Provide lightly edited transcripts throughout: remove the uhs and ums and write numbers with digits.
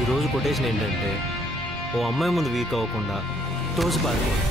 ఈరోజు కొటేషన్ ఏంటంటే ఓ అమ్మాయి ముందు వీక్ అవ్వకుండా తోసి పారిపోవాలి.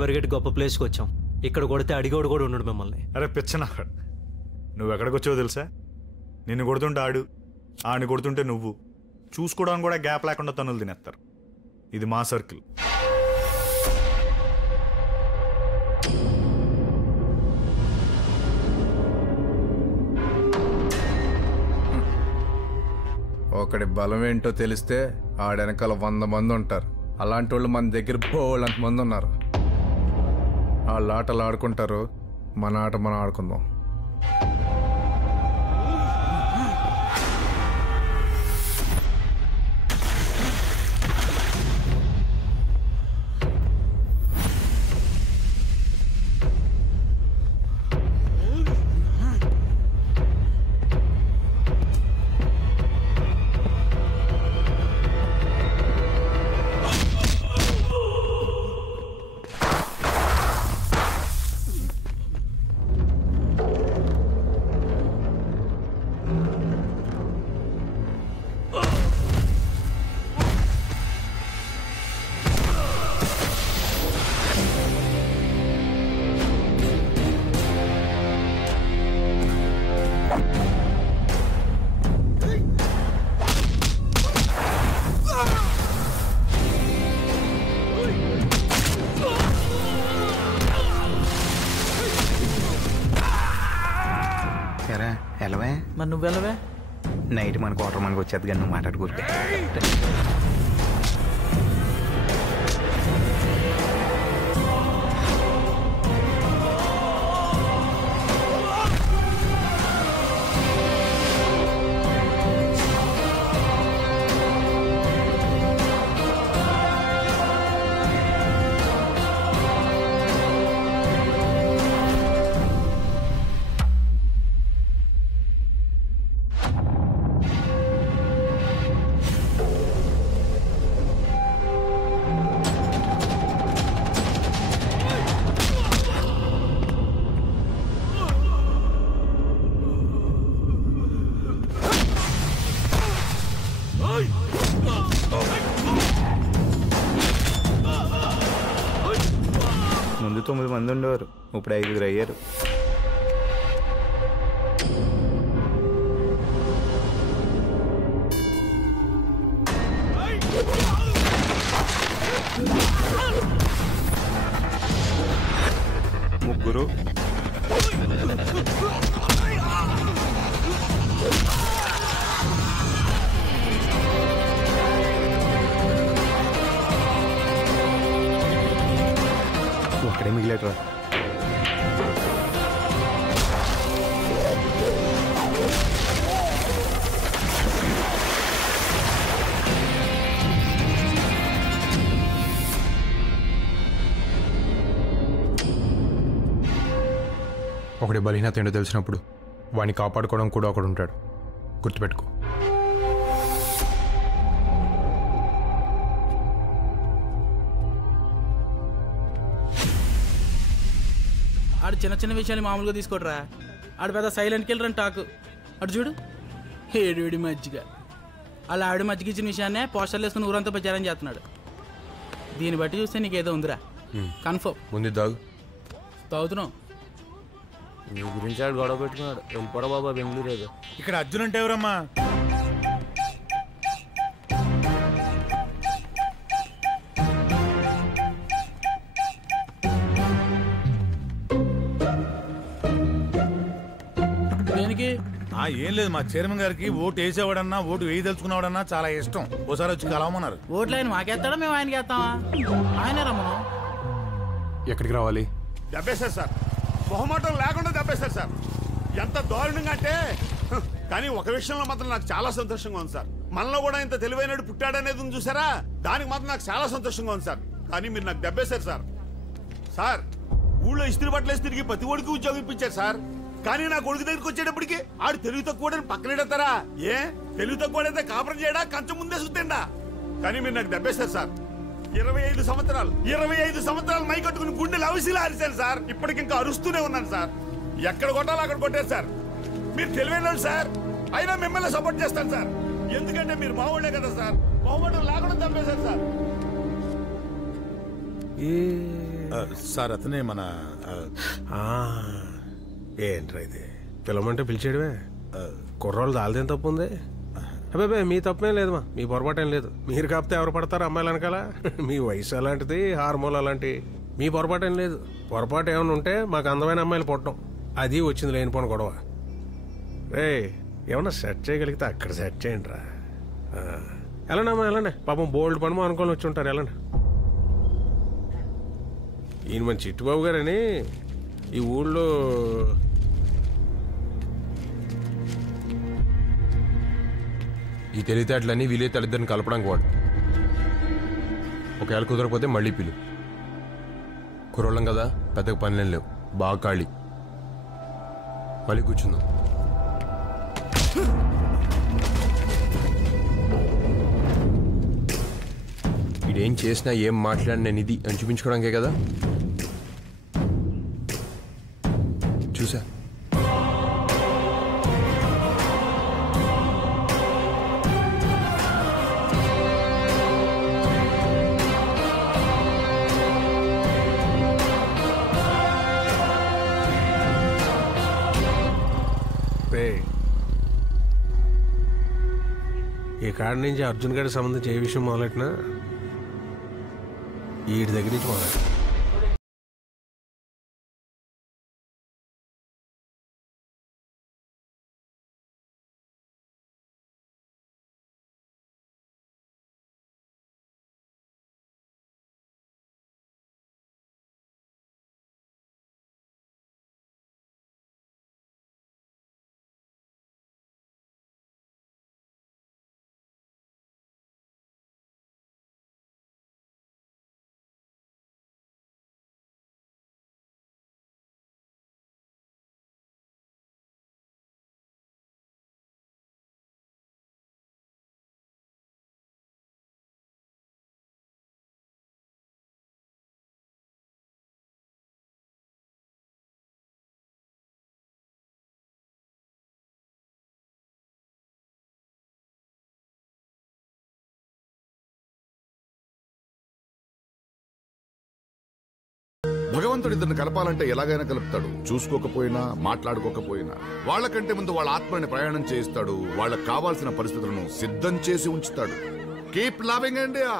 పరిగెట్టి గొప్ప ప్లేస్కి వచ్చాం. ఇక్కడ కొడితే అడిగోడు కూడా ఉన్నాడు మిమ్మల్ని. అరే పిచ్చనా, నువ్వు ఎక్కడికి వచ్చావో తెలుసా? నిన్ను కొడుతుంటే ఆడిని కొడుతుంటే నువ్వు చూసుకోవడానికి కూడా గ్యాప్ లేకుండా తనులు తినేస్తారు. ఇది మా సర్కిల్. ఒకడి బలం ఏంటో తెలిస్తే ఆడెనకాల 100 మంది ఉంటారు. అలాంటి వాళ్ళు మన దగ్గర బోళ్ళంత మంది ఉన్నారు. వాళ్ళ ఆటలు ఆడుకుంటారు, మన ఆట మనం ఆడుకుందాం. వెళ్ళవే మరి నువ్వు వెళ్ళవే. నైట్ మన క్వార్టర్ మనకు వచ్చేది కానీ నువ్వు మాట్లాడుకోరు. ముందు 9 మంది ఉండేవారు, ఇప్పుడు 5 అయ్యారు. ముగ్గురు ఒకడే మిగిలేటరా. ఒకటి బలహీనత ఏంటో తెలిసినప్పుడు వాడిని కాపాడుకోవడం కూడా ఒకడు ఉంటాడు, గుర్తుపెట్టుకో. ఆడు చిన్న చిన్న విషయాలు మామూలుగా తీసుకోడరా. ఆడు పెద్ద సైలెంట్ కిల్లర్ అని టాకు. అటు చూడు ఏడు మజ్జిగ. అలా ఆవిడ మజ్జిగ ఇచ్చిన విషయాన్నే పోస్టర్లు వేసుకుని ఊరంతా ప్రచారం చేస్తున్నాడు. దీన్ని బట్టి చూస్తే నీకేదో ఉందిరా కన్ఫర్మ్. ముందు దాగు. తాగుతున్నావు. నీ గురించి ఆడు గొడవ పెట్టుకున్నాడు. వెళ్ళిపోరా బాబా బెంగళూరు ఏదో. ఇక్కడ అర్జున్ అంటే ఎవరమ్మా? దేనికి? ఏం లేదు, మా చైర్మన్ గారికి ఓటు వేసేవాడన్నా ఓటు వేయదలుచుకున్నావాడన్నా చాలా ఇష్టం. ఓసారి వచ్చి కలవమన్నారు. ఓట్లు ఆయన మాకేస్తాడా మేము ఆయనకి వేస్తామా? ఆయనే రమ్మను. ఎక్కడికి రావాలి? దెబ్బేశారు సార్, మొహమాటం లేకుండా దెబ్బేశారు సార్. ఎంత దారుణంగా అంటే కానీ ఒక విషయంలో మాత్రం నాకు చాలా సంతోషంగా ఉంది సార్. మనలో కూడా ఇంత తెలివైనడు పుట్టాడనేది ఉంది చూసారా, దానికి మాత్రం నాకు చాలా సంతోషంగా ఉంది సార్. కానీ మీరు నాకు దెబ్బేశారు సార్. సార్ ఊళ్ళో ఇస్త్రీ బట్టలు వేసి తిరిగి ప్రతి ఒడికి ఉద్యోగం ఇప్పించారు సార్. కానీ నా కొడుకు దగ్గరికి వచ్చేటప్పటికి ఆడు తెలుగు తక్కువ పక్కనెడతారా? ఏ తెలుగు తక్కువడైతే కాపురం చేయడా, కంచం ముందే సుత్తిండా? కానీ మీరు నాకు దెబ్బేశారు సార్. 25 సంవత్సరాలు మై కట్టుకుని గుండెలు అవిసిలా అరిశాను సార్. ఇప్పటికి ఇంకా అరుస్తూనే ఉన్నాను సార్. ఎక్కడ కొట్టాలో అక్కడ కొట్టారు సార్. మీరు తెలివైన సార్, అయినా మిమ్మల్ని సపోర్ట్ చేస్తాను సార్. ఎందుకంటే మీరు మావాళ్లే కదా సార్. మొహమాటం లేకుండా దెబ్బేశారు సార్. సార్ అతనే మన ఏంట్రా ఇది? పిలవమంటే పిలిచేయడమే. కుర్రోళ్ళు దాల్దేం తప్పు ఉంది? అబ్బాయి మీ తప్పేం లేదు, మీ పొరపాటు ఏం లేదు. మీరు కాకపోతే ఎవరు పడతారు అమ్మాయిలు వెనకాల? మీ వయసు అలాంటిది, హార్మోన్ అలాంటి. మీ పొరపాటు ఏం లేదు. పొరపాటు ఏమైనా ఉంటే మాకు అందమైన అమ్మాయిలు పుట్టడం, అది వచ్చింది లేనిపోని గొడవ. రే ఏమన్నా సెట్ చేయగలిగితే అక్కడ సెట్ చేయండి రా. వెళ్ళండి అమ్మా వెళ్ళండి. పాపం బోల్డ్ పనమో అనుకోని వచ్చి ఉంటారు. వెళ్ళండి. ఈయన మన చిట్టుబాబు గారని ఈ ఊళ్ళో ఈ తెలివితేటలన్నీ వీలైతేళ్ళిద్దరిని కలపడానికి వాడు. ఒకవేళ కుదరకపోతే మళ్ళీ పిలు. కుర్రోళ్ళం కదా, పెద్దగా పనులేం లేవు, బాగా ఖాళీ. మళ్ళీ కూర్చుందాం. వీడేం చేసినా ఏం మాట్లాడినా నేను ఇది అని చూపించుకోవడానికే కదా. చూసా ఈ కాడ నుంచి అర్జున్ గారికి సంబంధించి ఏ విషయం మొదలెట్టినా వీడి దగ్గర నుంచి మొదలెట్టినా భగవంతుడు ఇద్దరిని కలపాలంటే ఎలాగైనా కలుపుతాడు. చూసుకోకపోయినా మాట్లాడుకోకపోయినా వాళ్ళకంటే ముందు వాళ్ళ ఆత్మని ప్రయాణం చేయిస్తాడు. వాళ్ళకి కావాల్సిన పరిస్థితులను సిద్ధం చేసి ఉంచుతాడు. Keep loving India.